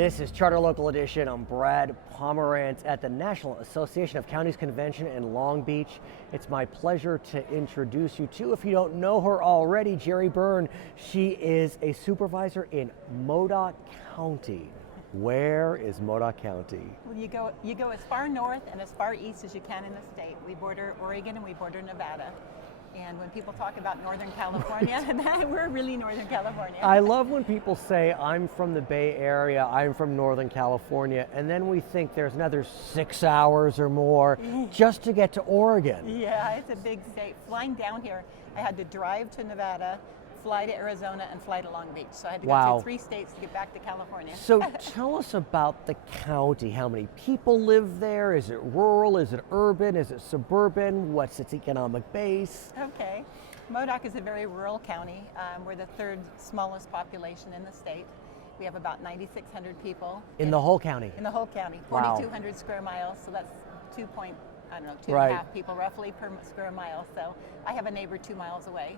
This is Charter Local Edition. I'm Brad Pomerance at the National Association of Counties Convention in Long Beach. It's my pleasure to introduce you to, if you don't know her already, Geri Byrne. She is a supervisor in Modoc County. Where is Modoc County? Well, you go as far north and as far east as you can in the state. We border Oregon and we border Nevada. And when people talk about Northern California, we're really Northern California. I love when people say, I'm from the Bay Area, I'm from Northern California, and then we think there's another 6 hours or more just to get to Oregon. Yeah, it's a big state. Flying down here, I had to drive to Nevada, fly to Arizona, and fly to Long Beach. So I had to go through 3 states to get back to California. So tell us about the county. How many people live there? Is it rural? Is it urban? Is it suburban? What's its economic base? Okay. Modoc is a very rural county. We're the 3rd smallest population in the state. We have about 9,600 people. In the whole county? In the whole county. Wow. 4,200 square miles, so that's 2.5 people roughly per square mile. So I have a neighbor 2 miles away.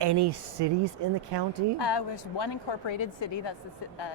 Any cities in the county? There's one incorporated city, that's the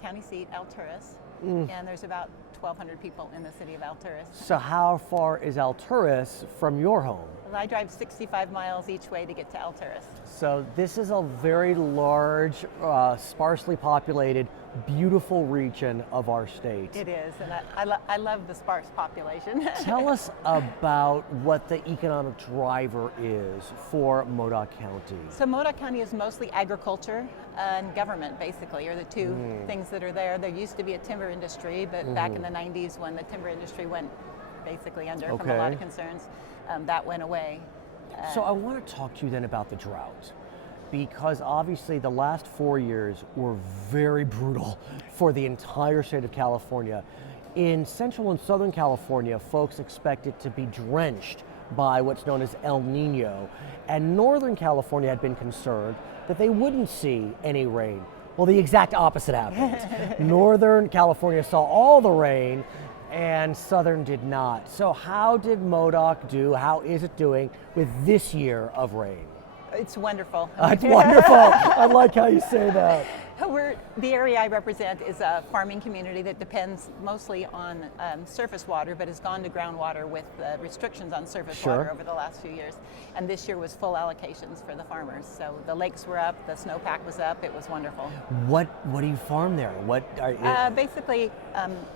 county seat, Alturas, and there's about 1,200 people in the city of Alturas. So how far is Alturas from your home? Well, I drive 65 miles each way to get to Alturas. So this is a very large, sparsely populated, beautiful region of our state. It is, and I love the sparse population. Tell us about what the economic driver is for Modoc County. So Modoc County is mostly agriculture and government, basically, are the two things that are there. There used to be a timber industry, but back in the 90s when the timber industry went basically under from a lot of concerns, that went away. So I want to talk to you then about the drought, because obviously the last 4 years were very brutal for the entire state of California. In Central and Southern California, folks expected to be drenched by what's known as El Nino, and Northern California had been concerned that they wouldn't see any rain. Well, the exact opposite happened. Northern California saw all the rain, and Southern did not. So how did Modoc do? How is it doing with this year of rain? It's wonderful. It's wonderful. I like how you say that. The area I represent is a farming community that depends mostly on surface water, but has gone to groundwater with restrictions on surface water over the last few years. And this year was full allocations for the farmers. So the lakes were up, the snowpack was up. It was wonderful. What do you farm there? Basically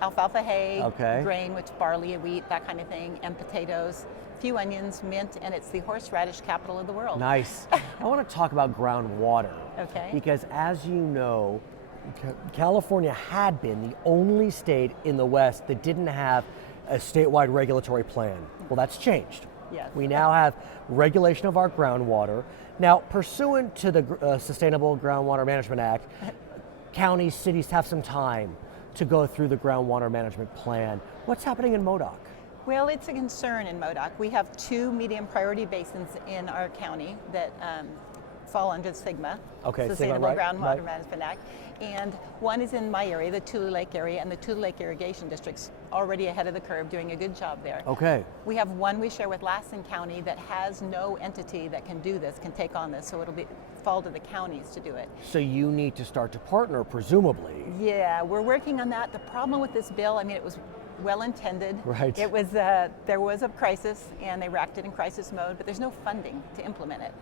alfalfa hay, Okay. grain, which barley, wheat, that kind of thing, and potatoes. Few onions, mint, and it's the horseradish capital of the world. Nice. I want to talk about groundwater. Okay. Because as you know, California had been the only state in the West that didn't have a statewide regulatory plan. Well, that's changed. Yes. We now have regulation of our groundwater. Now, pursuant to the Sustainable Groundwater Management Act, counties, cities have some time to go through the groundwater management plan. What's happening in Modoc? Well, it's a concern in Modoc. We have 2 medium priority basins in our county that fall under SGMA, Sustainable Groundwater Management Act. And one is in my area, the Tule Lake area, and the Tule Lake Irrigation District's already ahead of the curve, doing a good job there. Okay. We have one we share with Lassen County that has no entity that can do this, can take on this, so it'll fall to the counties to do it. So you need to start to partner, presumably. Yeah, we're working on that. The problem with this bill, I mean, it was well-intended. Right. It was there was a crisis, and they racked it in crisis mode, but there's no funding to implement it.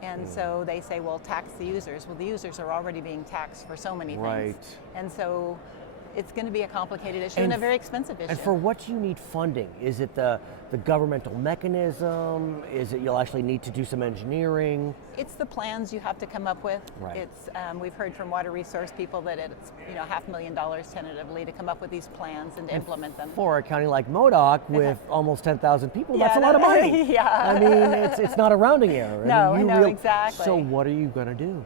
And so they say, well, tax the users. Well, the users are already being taxed for so many things. Right. And so it's going to be a complicated issue and a very expensive issue. And for what you need funding, is it the governmental mechanism? Is it you'll actually need to do some engineering? It's the plans you have to come up with. Right. It's we've heard from water resource people that it's $500,000 tentatively to come up with these plans and to implement them. For a county like Modoc with almost 10,000 people, that's a lot of money. Yeah. I mean, it's not a rounding error. No, exactly. So what are you going to do?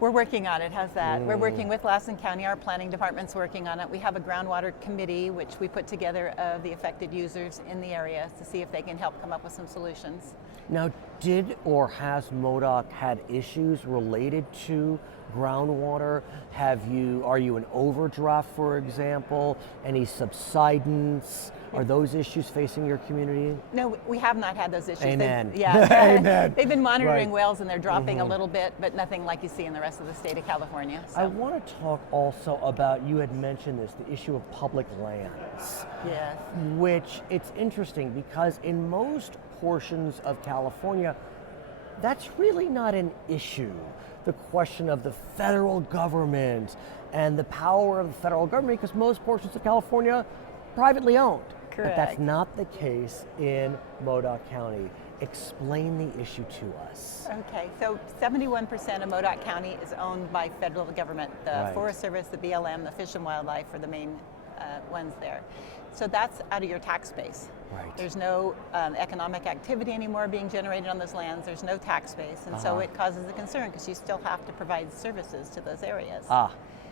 We're working on it. How's that? We're working with Lassen County. Our planning department's working on it. We have a groundwater committee, which we put together of the affected users in the area to see if they can help come up with some solutions. Now, did or has Modoc had issues related to groundwater? Are you in overdraft, for example? Any subsidence? Are those issues facing your community? No, we have not had those issues. Amen. Amen. They've been monitoring Right. wells and they're dropping a little bit, but nothing like you see in the rest of the state of California. So. I want to talk also about, you had mentioned this, the issue of public lands. Yes. Which it's interesting because in most portions of California, that's really not an issue. The question of the federal government and the power of the federal government, because most portions of California privately owned. Correct. But that's not the case in Modoc County. Explain the issue to us. Okay, so 71% of Modoc County is owned by federal government. The Right. Forest Service, the BLM, the Fish and Wildlife are the main ones there. So that's out of your tax base. Right. There's no economic activity anymore being generated on those lands. There's no tax base, and so it causes a concern because you still have to provide services to those areas.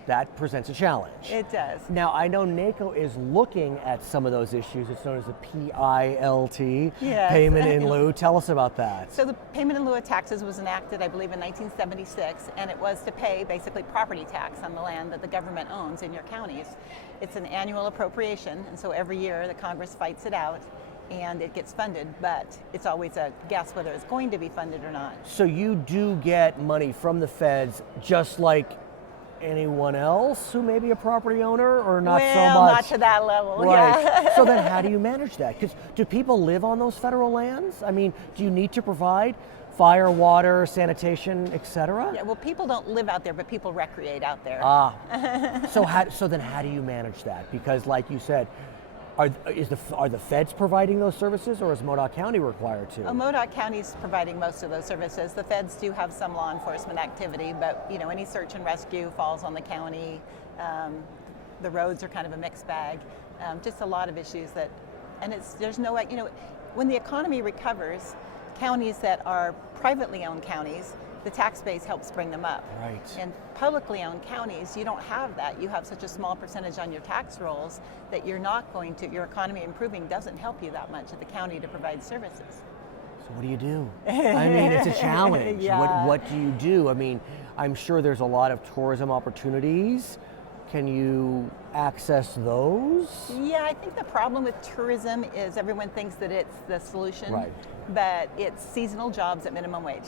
That presents a challenge. It does. Now, I know NACO is looking at some of those issues. It's known as the PILT, Yes. Payment in Lieu. Tell us about that. So the payment in lieu of taxes was enacted, I believe, in 1976, and it was to pay basically property tax on the land that the government owns in your counties. It's an annual appropriation, and so every year the Congress fights it out and it gets funded, but it's always a guess whether it's going to be funded or not. So you do get money from the feds just like anyone else who may be a property owner, or not so much? Well, not to that level. Right. Yeah. So then how do you manage that? Because do people live on those federal lands? I mean, do you need to provide fire, water, sanitation, etc.? Yeah, well, people don't live out there, but people recreate out there. So then how do you manage that? Because like you said, are the feds providing those services, or is Modoc County required to? Modoc County's providing most of those services. The feds do have some law enforcement activity, but any search and rescue falls on the county. The roads are kind of a mixed bag. Just a lot of issues there's no, when the economy recovers, counties that are privately owned counties, the tax base helps bring them up. Right. In publicly owned counties, you don't have that. You have such a small percentage on your tax rolls that your economy improving doesn't help you that much at the county to provide services. So what do you do? I mean, it's a challenge. Yeah. What do you do? I mean, I'm sure there's a lot of tourism opportunities. Can you access those? Yeah, I think the problem with tourism is everyone thinks that it's the solution, right. But it's seasonal jobs at minimum wage.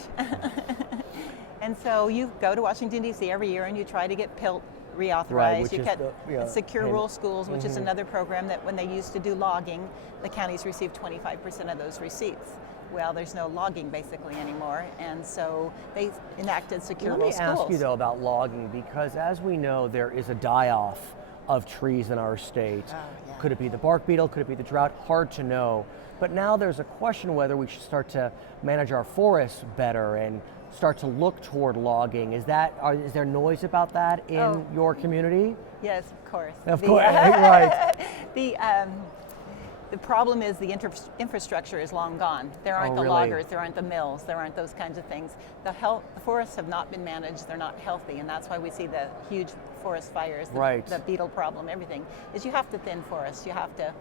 And so you go to Washington, D.C. every year and you try to get PILT reauthorized. Right, You get Secure Rural Schools, which is another program that when they used to do logging, the counties received 25% of those receipts. Well, there's no logging basically anymore, and so they enacted Secure Rural Schools. Let me ask you though about logging, because as we know, there is a die-off of trees in our state. Oh, yeah. Could it be the bark beetle? Could it be the drought? Hard to know. But now there's a question whether we should start to manage our forests better and start to look toward logging. Is there noise about that in your community? Yes, of course. Of course, right. The problem is the infrastructure is long gone. There aren't the loggers, there aren't the mills, there aren't those kinds of things. The forests have not been managed, they're not healthy, and that's why we see the huge forest fires, the beetle problem, everything, is you have to thin forests. You have to,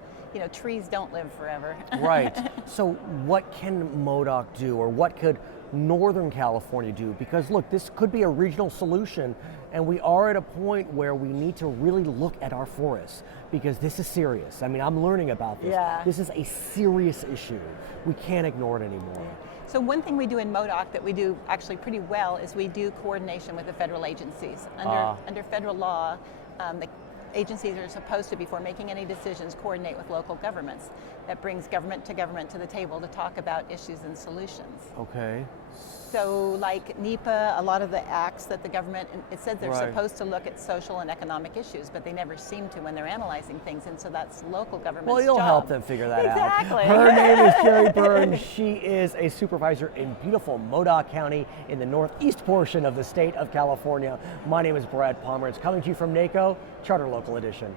trees don't live forever. Right. So what can Modoc do, or what could Northern California do? Because look, this could be a regional solution, and we are at a point where we need to really look at our forests, because this is serious. I mean, I'm learning about this. Yeah. This is a serious issue. We can't ignore it anymore. So one thing we do in Modoc that we do actually pretty well is we do coordination with the federal agencies. Under federal law, the agencies are supposed to, before making any decisions, coordinate with local governments. That brings government to the table to talk about issues and solutions. Okay. So like NEPA, a lot of the acts that the government, it says they're supposed to look at social and economic issues, but they never seem to when they're analyzing things, and so that's local government's job. Well, you'll help them figure that out. Exactly. Her name is Geri Byrne. She is a supervisor in beautiful Modoc County in the northeast portion of the state of California. My name is Brad Pomerance, coming to you from NACO, Charter Local Edition.